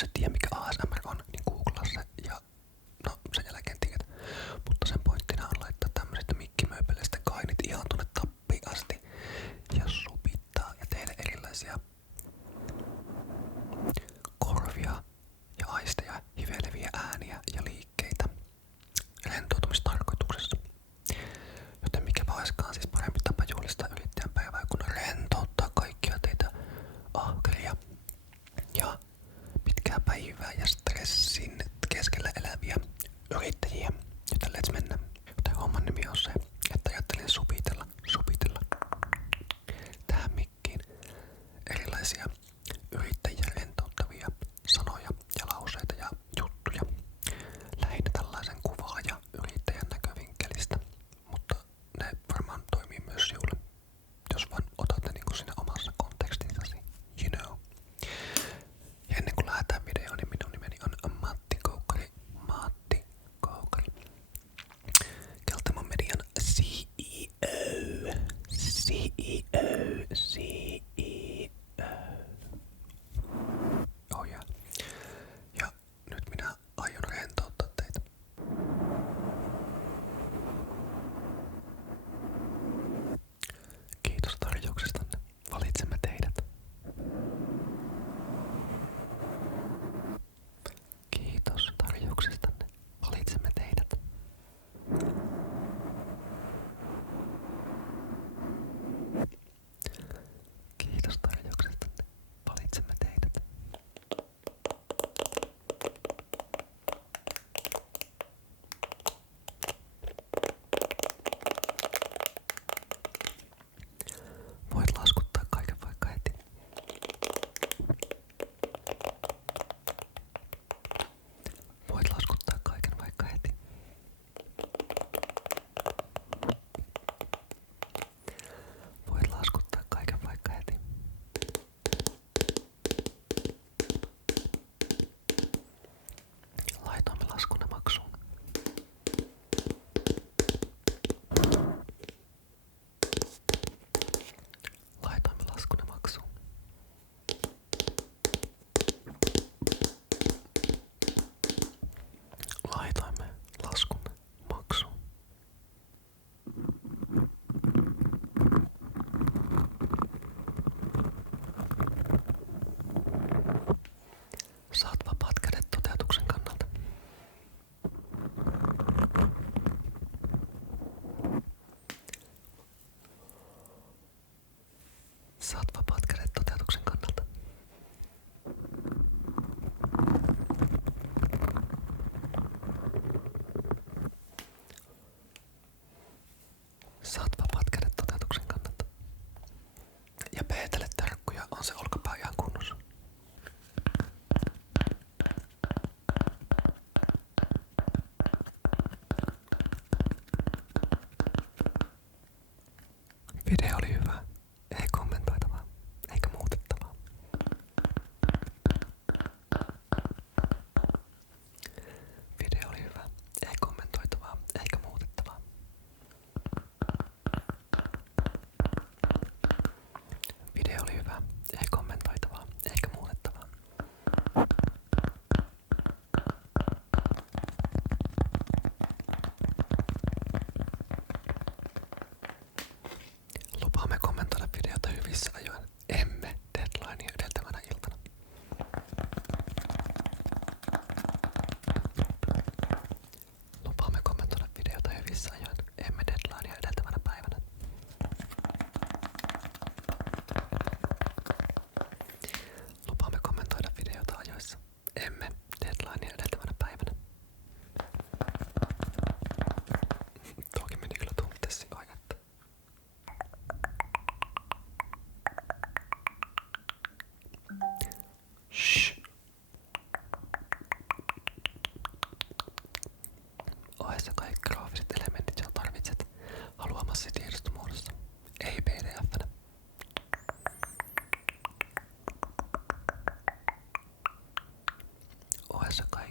Jos et tiedä mikä ASMR on, niin googlaa se ja no sen jälkeen tiedät. Mutta sen pointtina on laittaa tämmöiset mikkimööpeleistä kainit ihan tuonne tappiin asti ja supittaa ja tehdä erilaisia korvia ja aisteja, hiveleviä ääniä ja liikkeitä rentoutumistarkoituksessa. Joten mikä vaiskaan siis parempi tapa juhlistaa yrittäjän päivää, kun rentouttaa kaikkia teitä ahkeria ja pitkää päivää ja stressin keskellä eläviä yrittäjiä. Joten let's mennä. Joten homman nimi on se, että ajattelin supitella tähän mikkiin erilaisia yrittäjiä rentouttavia sanoja ja lauseita ja juttuja. Lähinnä tällaisen kuvaa ja yrittäjän näkövinkkelistä, mutta ne varmaan toimii myös sinulle, jos vaan otat ne niinku siinä omassa kontekstissasi, you know. Ja ennen kuin lähdetään videoon, niin minun nimeni on Matti Koukkari. Keltamon median CEO. Oh yeah. Ja nyt minä aion rentouttaa teitä. Kiitos tarjouksestanne. Valitsemme teidät. Kiitos tarjouksestanne. Valitsemme teidät. Kiitos tarjouksestanne. Valitsemme teidät. Voit laskuttaa kaiken vaikka heti. Voit laskuttaa kaiken vaikka heti. Voit laskuttaa kaiken vaikka heti. Laitoimme laskunne maksuun. Laitoimme laskunne maksuun. Laitoimme laskunne maksuun. Saat vapaat kädet toteutuksen kannalta. Saat vapaat kädet toteutuksen kannalta. Saat vapaat kädet toteutuksen kannalta. Ja peetele terkkuja, on se olkapää ihan kunnossa. Video oli hyvä. Ei kommentoitavaa, eikä muutettavaa. Video oli hyvä. Ei kommentoitavaa, eikä muutettavaa. Video oli hyvä. Ei kommentoitavaa, eikä muutettavaa. Lupaamme kommentoida videota hyvissä ajoin. Emme deadlinea edeltävänä iltana. Lupaamme kommentoida videota hyvissä ajoin. Emme deadlinea edeltävänä päivänä. Lupaamme kommentoida videota ajoissa. Emme deadlinea edeltävänä päivänä. Toki meni kyllä tunteessi ajetta. Shh. Ohessa kaikki graafiset elementit, joita tarvitset haluamasi tiedostomuodossa, ei pdf-nä. Ohessa kaikki